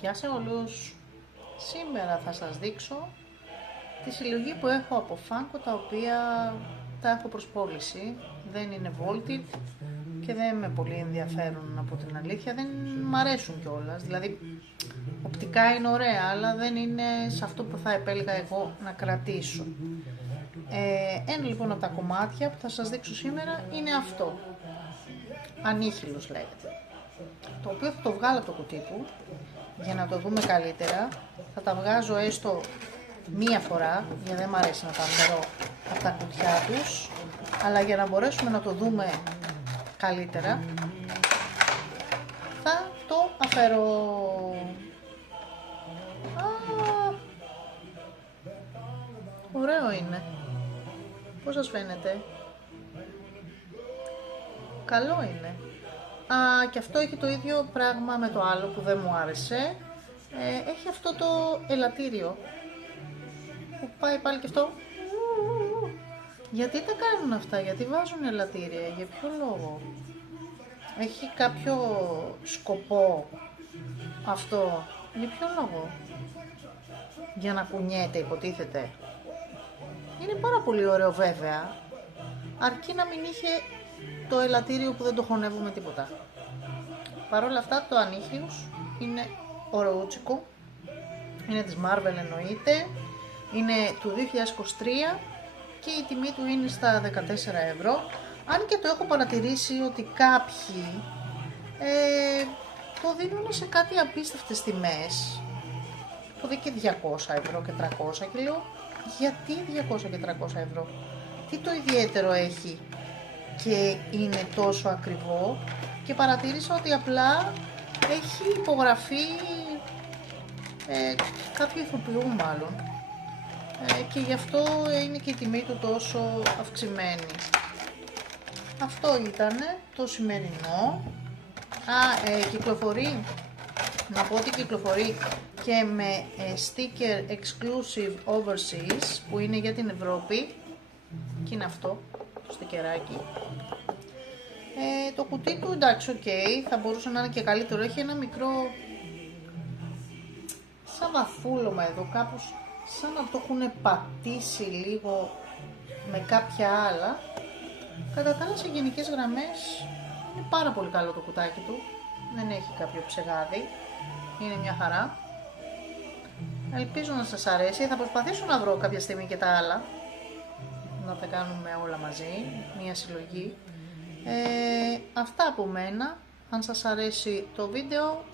Γεια σε όλους! Σήμερα θα σας δείξω τη συλλογή που έχω από Funko, τα οποία τα έχω προς πώληση. Δεν είναι vaulted και δεν με πολύ ενδιαφέρουν, από την αλήθεια. Δεν μ' αρέσουν κιόλας. Δηλαδή, οπτικά είναι ωραία, αλλά δεν είναι σε αυτό που θα επέλεγα εγώ να κρατήσω. Ένα λοιπόν από τα κομμάτια που θα σας δείξω σήμερα είναι αυτό. Ανίχιλος λέγεται. Το οποίο θα το βγάλω από το κουτί του για να το δούμε καλύτερα. Θα τα βγάζω έστω μία φορά, γιατί δεν μου αρέσει να τα αφαιρώ από τα κουτιά τους, αλλά για να μπορέσουμε να το δούμε καλύτερα θα το αφαιρώ. Ωραίο είναι. Πώς σας φαίνεται? Καλό είναι. Και αυτό έχει το ίδιο πράγμα με το άλλο που δεν μου άρεσε. Έχει αυτό το ελαττήριο που πάει πάλι και αυτό. Γιατί τα κάνουν αυτά? Γιατί βάζουν ελαττήρια? Για ποιο λόγο? Έχει κάποιο σκοπό αυτό? Για ποιο λόγο? Για να κουνιέται, υποτίθεται. Είναι πάρα πολύ ωραίο βέβαια, αρκεί να μην είχε το ελαττήριο που δεν το χωνεύουμε με τίποτα. Παρ' όλα αυτά το Ανίχιλος είναι ωραιούτσικο, είναι της Marvel εννοείται, είναι του 2023 και η τιμή του είναι στα 14 ευρώ. Αν και το έχω παρατηρήσει ότι κάποιοι το δίνουν σε κάτι απίστευτες τιμές, το δει και 200 ευρώ και 300 και λέω γιατί 200 και 300 ευρώ, τι το ιδιαίτερο έχει και είναι τόσο ακριβό? Και παρατήρησα ότι απλά έχει υπογραφεί κάποιου ηθοποιού μάλλον, και γι' αυτό είναι και η τιμή του τόσο αυξημένη. Αυτό ήταν το σημερινό. Κυκλοφορεί, να πω ότι κυκλοφορεί και με sticker exclusive overseas, που είναι για την Ευρώπη, και είναι αυτό το στικεράκι. Το κουτί του εντάξει, ok, θα μπορούσε να είναι και καλύτερο. Έχει ένα μικρό σαν βαθούλωμα εδώ, κάπως σαν να το έχουν πατήσει λίγο με κάποια άλλα. Κατά τα άλλα, σε γενικές γραμμές είναι πάρα πολύ καλό το κουτάκι του, δεν έχει κάποιο ψεγάδι, είναι μια χαρά. Ελπίζω να σας αρέσει, θα προσπαθήσω να βρω κάποια στιγμή και τα άλλα, να τα κάνουμε όλα μαζί, μια συλλογή. Αυτά από μένα. Αν σας αρέσει το βίντεο,